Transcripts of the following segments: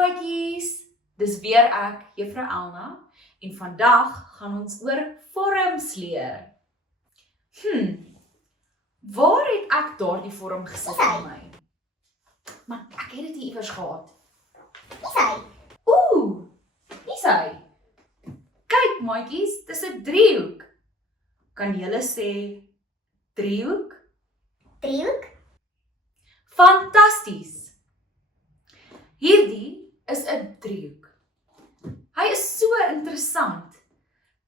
maatjies, dis weer ek, Juffrou Elna, en vandag gaan ons oor vorms leer. Waar het ek daardie vorm gesit vir my? Maar ek het dit nie iewers gehad. Dis hy. Dis hy. Kyk maatjies, dis 'n driehoek. Kan julle sê driehoek? Driehoek. Fantasties. Hierdie is 'n driehoek. Hy is so interessant.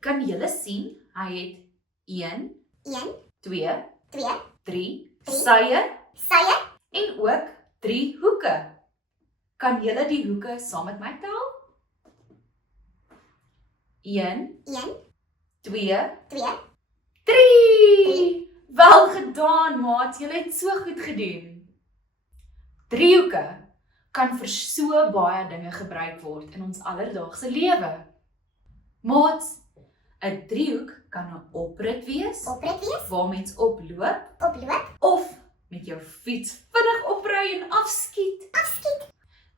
Kan julle sien, hy het 1, 1, 2, 2, 3 sye sye. en ook 3 hoeke. Kan julle die hoeke saam met my tel? 1, 1, 2, 2, 3. Wel gedaan, maat. Julle het so goed gedoen. Driehoeke kan vir so baie dinge gebruik word in ons alledaagse lewe. Maat, 'n driehoek kan 'n oprit wees, Oprit wees. waar mens oploop, Oploop. of met jou fiets vinnig opry en afskiet. Afskiet.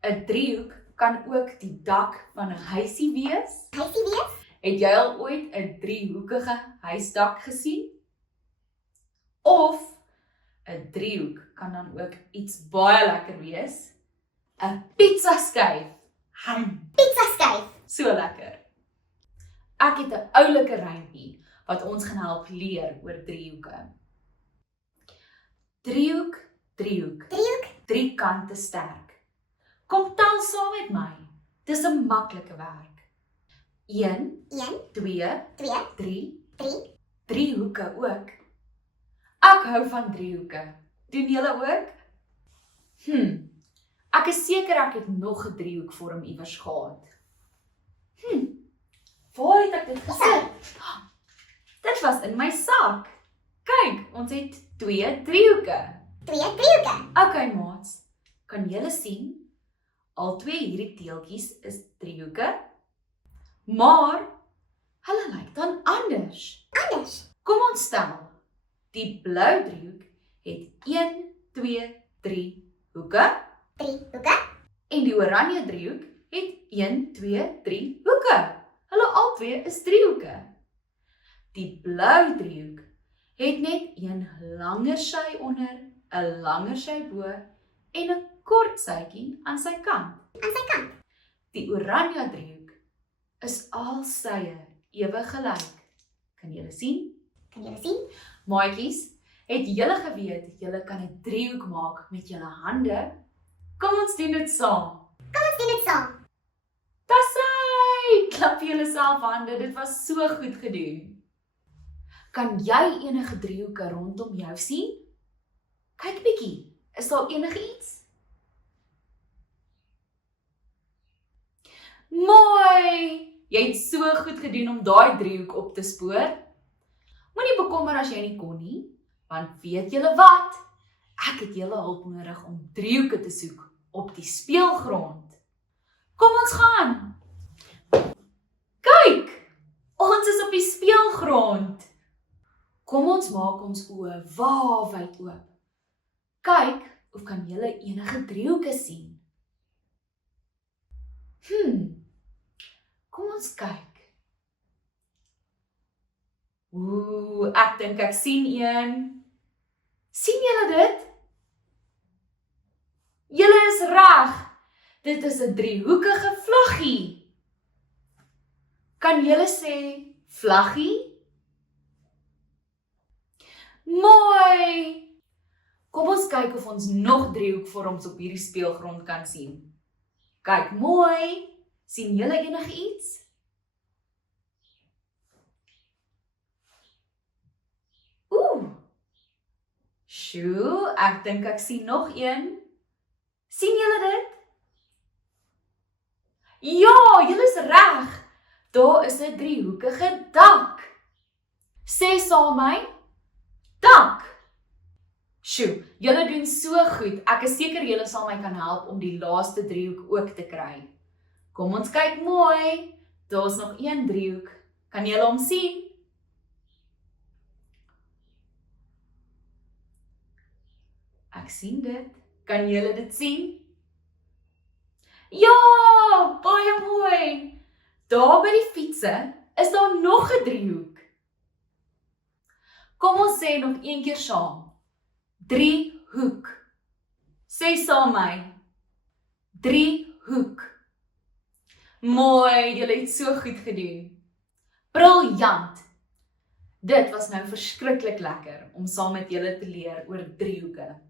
'n Driehoek kan ook die dak van 'n huisie wees. Huisie wees. Het jy al ooit 'n driehoekige huisdak gesien? Of 'n driehoek kan dan ook iets baie lekker wees. 'n pizza skyf. Pizza skyf. So lekker. Ek het 'n oulike rympie wat ons gaan help leer oor driehoeke. Driehoek, driehoek, Driehoek. 3 kante sterk. Kom tel saam met my. Dis 'n maklike werk. 1, 1, 2, 2, 3, 3. 3 hoeke ook. Ek hou van driehoeke. Doen julle ook? Ek is seker ek het nog 'n driehoekvorm iewers gehad. Waar het ek dit gesit? Dit was in my sak. Kyk, ons het 2 driehoeke. 2 driehoeke. Okay, maats. Kan julle sien? Al 2 hierdie teeltjies is driehoeke, maar hulle lyk dan anders. Anders. Kom ons tel. Die blou driehoek het 1, 2, 3 hoeke 3 hoeke. en die oranje driehoek het 1, 2, 3 hoeke. Hulle albei is driehoeke. Die blou driehoek het net 'n langer sy onder, 'n langer sy bo en 'n kort sytjie aan sy kant. Aan sy kant. Die oranje driehoek is al sye ewe gelyk. Kan julle sien? Kan julle sien? Maatjies, het julle geweet julle kan 'n driehoek maak met julle hande? Kom ons doen dit saam. Kom ons doen dit saam. Tassai! Klap vir julleself hande, dit was so goed gedoen. Kan jy enige driehoeke rondom jou sien? Kyk bietjie, is daar enige iets? Mooi! Jy het so goed gedoen om daai driehoek op te spoor. Moenie bekommer as jy nie kon nie, want weet julle wat? Ek het julle hulp nodig om driehoeke te soek op die speelgrond. Kom ons gaan! Kyk! Ons is op die speelgrond. Kom ons maak ons oë waawyd oop. Kyk of kan julle enige driehoeke sien. Kom ons kyk. Ek dink ek sien een. Sien julle dit? Julle is reg. Dit is 'n driehoekige vlaggie. Kan julle sê vlaggie? Mooi! Kom ons kyk of ons nog driehoekvorms op hierdie speelgrond kan sien. Kyk mooi! Sien julle enige iets? Sjoe, ek dink ek sien nog een. Sien julle dit? Ja, julle is reg. Daar is 'n driehoekige dak. Sê saam my, dak. Sjoe, julle doen so goed. Ek is seker julle sal my kan help om die laaste driehoek ook te kry. Kom ons kyk mooi. Daar's nog een driehoek. Kan julle hom sien? Ek sien dit. Kan julle dit sien? Ja, mooi. Daar by die fietsse is daar nog 'n driehoek. Kom ons sê nog een keer saam. Driehoek. Sê saam my. Driehoek. Mooi, julle het so goed gedoen. Briljant. Dit was nou verskriklik lekker om saam met julle te leer oor driehoeke.